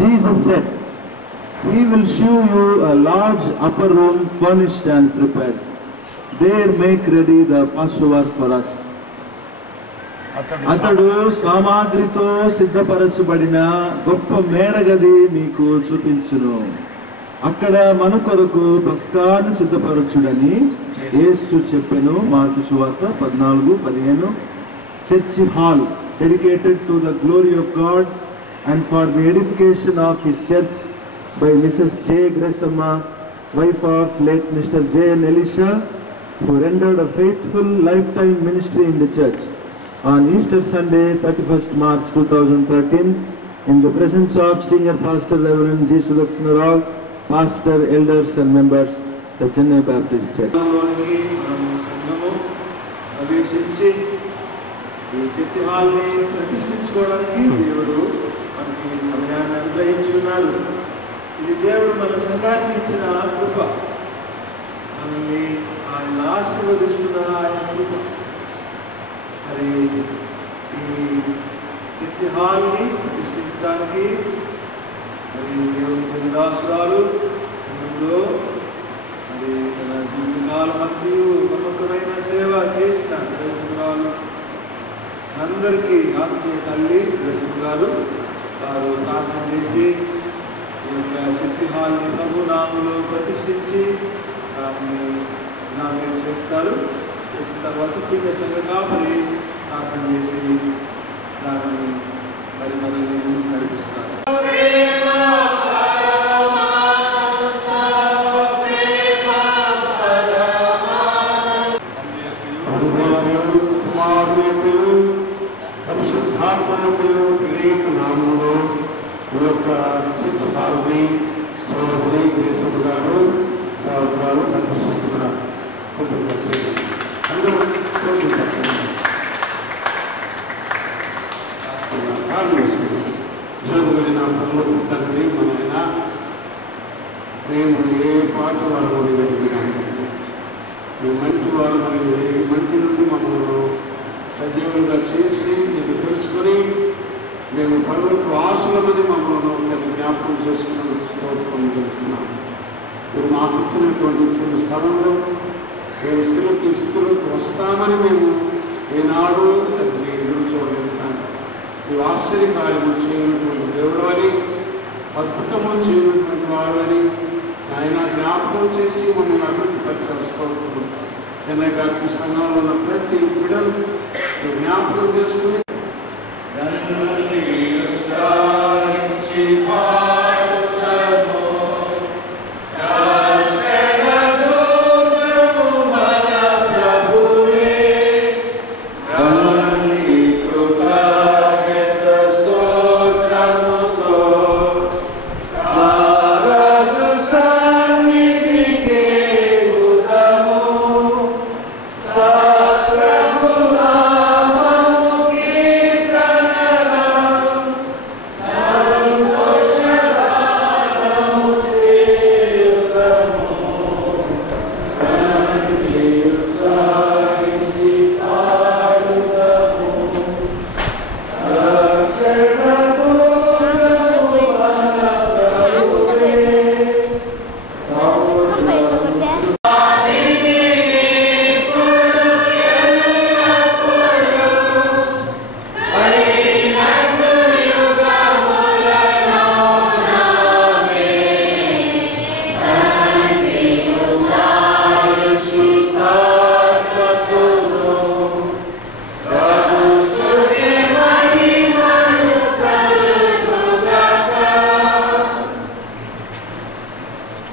Jesus said, "We will show you a large upper room furnished and prepared. There make ready the Passover for us." అతడు సామాగ్రితో సిద్ధపరచబడిన గొప్ప మేడగది మీకు చూపించును. అక్కడ మన కొరకు పస్కాను సిద్ధపరచుడని యేసు చెప్పెను. మార్కు సువార్త 14:15. Church hall dedicated to the glory of God and for the edification of his church by Mrs. J. Grasamma, wife of late Mr. J. N. Elisha, who rendered a faithful lifetime ministry in the church. On Easter Sunday, 31st March 2013, in the presence of Senior Pastor Reverend G. Sudarshan Rao, Pastor, Elders and members, the Chennai Baptist Church. Church హాల్ని ప్రతిష్ఠించుకోవడానికి దేవుడు మనకి సమయాన్ని అనుగ్రహించున్నాడు. ఇది దేవుడు మన సంఘానికి ఇచ్చిన కృప, మనల్ని ఆయన ఆశీర్వదిస్తున్న ఆయన కృప. మరి ఈ చర్చి హాల్ని ప్రతిష్ఠించడానికి మరి దేవుని దాసురాలు సంఘంలో మరి తన జీవితకాలం మరియు నమ్మకమైన సేవ చేసిన దేవురాలు అందరికీ ఆత్మీయ తల్లి దర్శన్ గారు వారు ప్రార్థన చేసి ఈ యొక్క చర్చి హాల్ని ప్రభు నామములో ప్రతిష్ఠించి దాన్ని నామం చేస్తారు. చేసిన తర్వాత సీనియర్ సంఘ కాపరి ప్రార్థన చేసి దాన్ని మరి మనల్ని నడిపిస్తారు. ఏ పాట వాళ్ళు మంచి వాళ్ళు మంచి నుండి మమ్మల్ని సజీవంగా చేసి ఇది తెలుసుకొని మేము పనులకు ఆశలమని మమ్మల్ని జ్ఞాపకం చేసుకుని చేస్తున్నాం. మీరు మాకు ఇచ్చినటువంటి స్థలంలో మేము స్థితికి వస్తామని మేము ఏనాడు ఎదురు చూడలేదు. కానీ ఈ ఆశ్చర్యకార్యము చేయనటువంటి దేవుడు అని, అద్భుతము చేయనటువంటి వారు అని ఆయన జ్ఞాపకం చేసి మమ్మల్ని అభివృద్ధి పరిచేస్తూ చెన్నై బ్యాప్టిస్ట్ సంఘంలో ఉన్న ప్రతి బిడ్డను జ్ఞాపకం చేసుకుని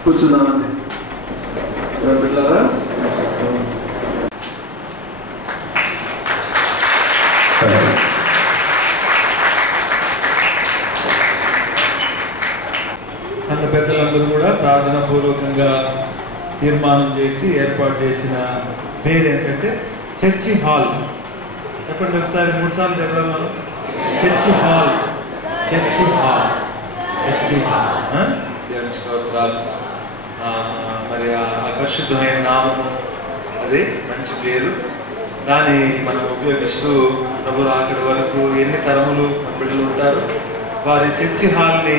కూర్చున్నామండి. బిడ్డలారా, అన్న పెద్దలందరూ కూడా ప్రార్థన పూర్వకంగా తీర్మానం చేసి ఏర్పాటు చేసిన పేరు ఏంటంటే చర్చి హాల్. చెప్పండి ఒకసారి 3 సార్లు చెప్పడం మనం. Church hall, church hall, church hall. దేవుని స్తోత్రాలు. మరి ఆ పరిశుద్ధమైన నామము, అదే మంచి పేరు, దాన్ని మనం ఉపయోగిస్తూ ప్రభు అక్కడి వరకు ఎన్ని తరములు బిడ్డలు ఉంటారు వారి చర్చి హాల్ని